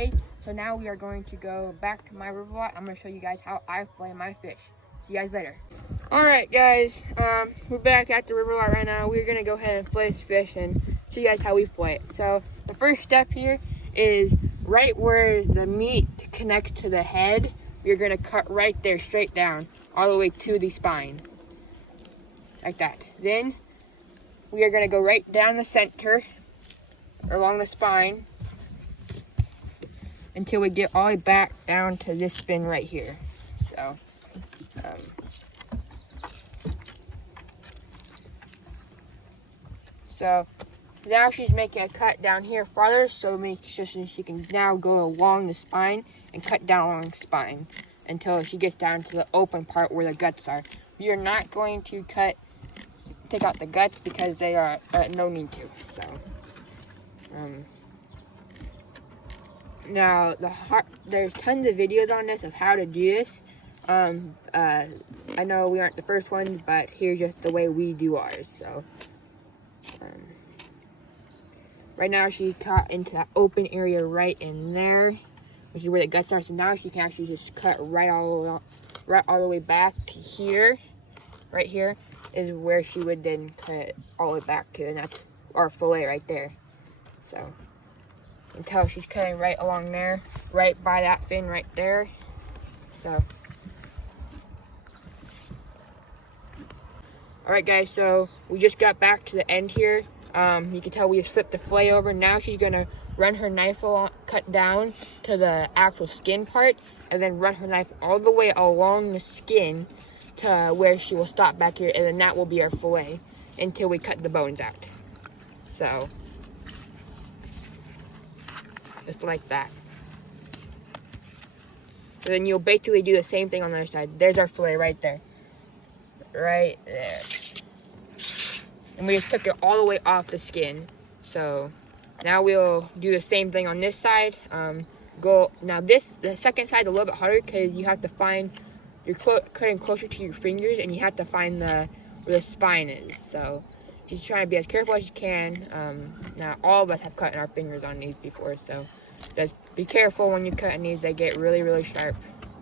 Okay, so now we are going to go back to my river lot. I'm going to show you guys how I fillet my fish. See you guys later. Alright guys, we're back at the river lot right now. We're going to go ahead and fillet this fish and show you guys how we fillet it. So the first step here is right where the meat connects to the head. You're going to cut right there straight down all the way to the spine. Like that. Then we are going to go right down the center along the spine until we get all the way back down to this fin right here. So now she's making a cut down here farther, so she can now go along the spine and cut down along the spine until she gets down to the open part where the guts are. You're not going to take out the guts because they are no need to. So now there's tons of videos on this of how to do this. I know we aren't the first ones, but here's just the way we do ours. So right now she cut into that open area right in there, which is where the guts are. So now she can actually just cut right all the way back to here. Right here is where she would then cut all the way back to, and that's our fillet right there. So until she's cutting right along there, right by that fin right there. So alright guys, so we just got back to the end here. You can tell we just flipped the fillet over. Now she's gonna run her knife along, cut down to the actual skin part, and then run her knife all the way along the skin to where she will stop back here, and then that will be our fillet until we cut the bones out. So just like that. So then you'll basically do the same thing on the other side. There's our fillet right there. Right there. And we just took it all the way off the skin. So now we'll do the same thing on this side. The second side is a little bit harder because you have to find, you're cutting closer to your fingers, and you have to find where the spine is. So just try to be as careful as you can. Now all of us have cut our fingers on these before, so just be careful when you cut these. They get really, really sharp.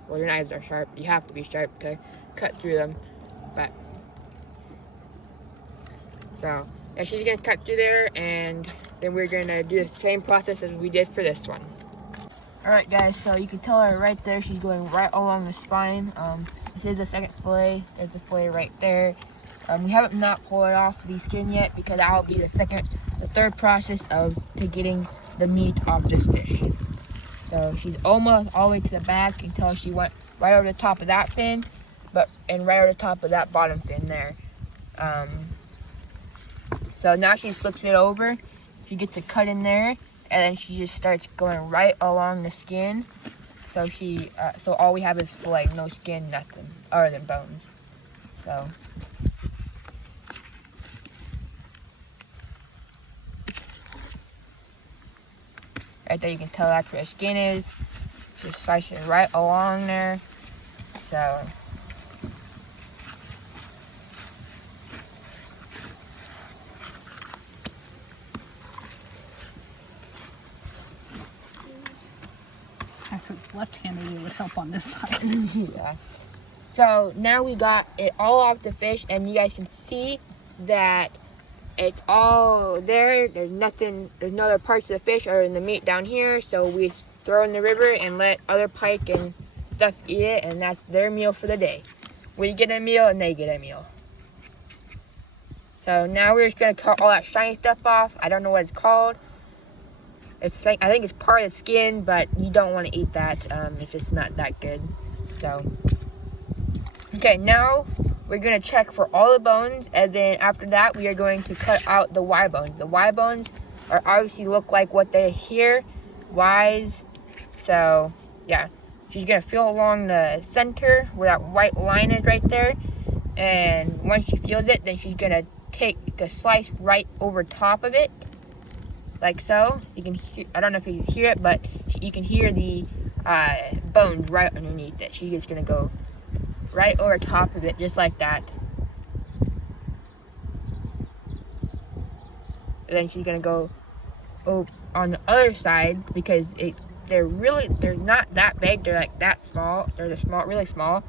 Well, your knives are sharp. You have to be sharp to cut through them. But so yeah, she's gonna cut through there, and then we're gonna do the same process as we did for this one. Alright guys, so you can tell her right there, she's going right along the spine. This is the second fillet. There's the fillet right there. We haven't not pulled it off the skin yet because that will be the third process to getting the meat off this fish. So she's almost all the way to the back until she went right over the top of that fin, and right over the top of that bottom fin there. So now she flips it over. She gets a cut in there, and then she just starts going right along the skin. So so all we have is fillet, no skin, nothing other than bones. So right there, you can tell that's where the skin is. Just slice it right along there. So If it's left-handed, it would help on this side. yeah. So now we got it all off the fish, and you guys can see that it's all there. There's no other parts of the fish other than the meat down here. So we throw in the river and let other pike and stuff eat it, and that's their meal for the day. We get a meal and they get a meal. So now we're just gonna cut all that shiny stuff off. I don't know what it's called. I think it's part of the skin, but you don't want to eat that. It's just not that good. So, okay, now we're going to check for all the bones, and then after that, we are going to cut out the Y bones. The Y bones are obviously look like what they here, Ys. So, yeah, she's going to feel along the center where that white line is right there, and once she feels it, then she's going to take a slice right over top of it. Like so. You can hear, I don't know if you can hear it, but you can hear the bones right underneath it. She's just gonna go right over top of it, just like that. And then she's gonna go on the other side because they're not that big. They're like that small. They're really small.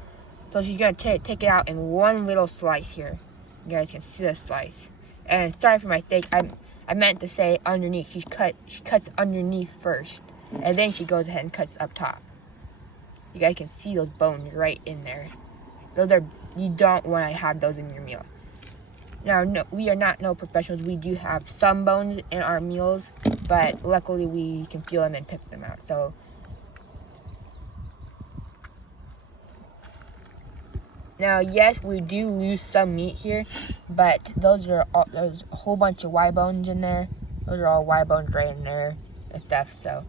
So she's gonna take it out in one little slice here. You guys can see the slice. And sorry for my mistake. I meant to say underneath. She cuts underneath first, and then she goes ahead and cuts up top. You guys can see those bones right in there. You don't want to have those in your meal. Now, no, we are not no professionals. We do have some bones in our meals, but luckily we can feel them and pick them out. So, now, yes, we do lose some meat here, but there's a whole bunch of Y bones in there. Those are all Y bones right in there and stuff. So,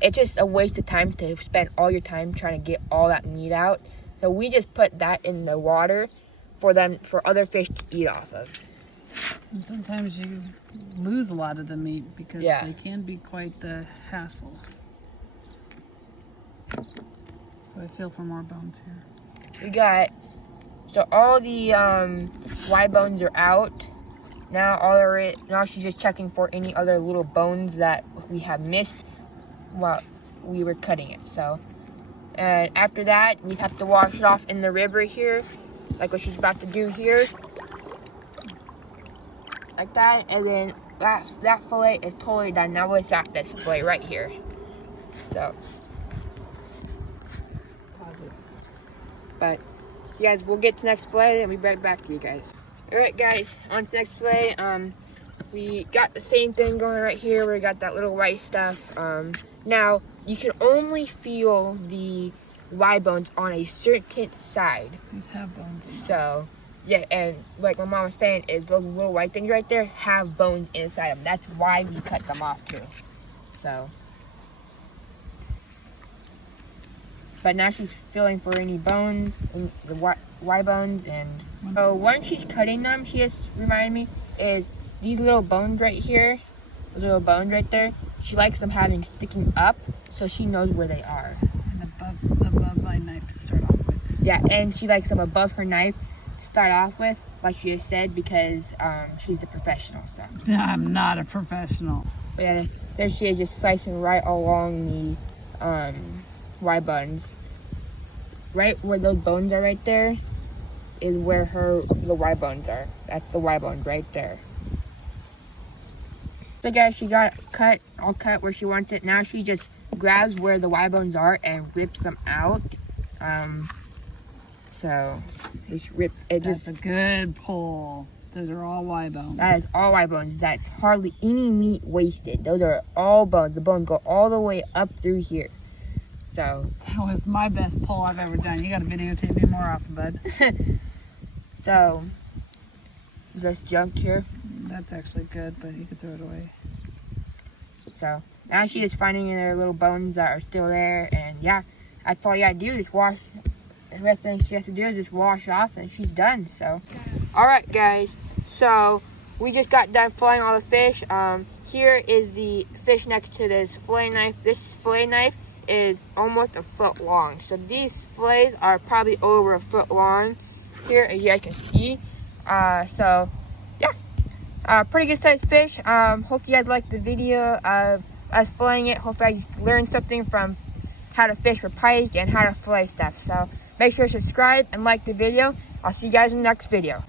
it's just a waste of time to spend all your time trying to get all that meat out. So we just put that in the water for other fish to eat off of. And sometimes you lose a lot of the meat because they can be quite the hassle. So I feel for more bones here. So all the Y bones are out. Now she's just checking for any other little bones that we have missed while we were cutting it. So, and after that, we have to wash it off in the river here, like what she's about to do here, like that. And then that fillet is totally done. Now we got this fillet right here. So, Pause it. But you guys, we'll get to the next fillet and we'll be right back to you guys. All right, guys, on to the next fillet. We got the same thing going right here. We got that little white stuff. Now, you can only feel the Y bones on a certain side. These have bones in them. So, yeah, and like my mom was saying, is those little white things right there have bones inside them. That's why we cut them off too. So, but now she's feeling for any bones, the Y bones, and so once she's cutting them, she just reminded me is these little bones right here, those little bones right there. She likes them sticking up, so she knows where they are. And above my knife to start off with. Yeah, and she likes them above her knife to start off with, like she just said, because she's a professional. So I'm not a professional. But yeah, there she is, just slicing right along the Y bones. Right where those bones are right there is where the Y bones are. That's the Y bones right there. So guys, she got it all cut where she wants it. Now she just grabs where the Y bones are and rips them out. So just rip it. That's a good pull. Those are all Y bones. That is all Y bones. That's hardly any meat wasted. Those are all bones. The bones go all the way up through here. So that was my best pull I've ever done. You got to videotape me more often, bud. So this junk here. That's actually good, but you could throw it away. So now she is finding their little bones that are still there, and yeah, that's all you gotta do. Just wash. The rest of the thing she has to do is just wash off, and she's done. So, all right, guys. So we just got done filleting all the fish. Here is the fish next to this fillet knife. This fillet knife is almost a foot long. So these fillets are probably over a foot long. Here, as you guys can see. So yeah, pretty good sized fish. Hope you guys liked the video of us filleting it. Hopefully you learned something from how to fish for pike and how to fillet stuff. So make sure to subscribe and like the video. I'll see you guys in the next video.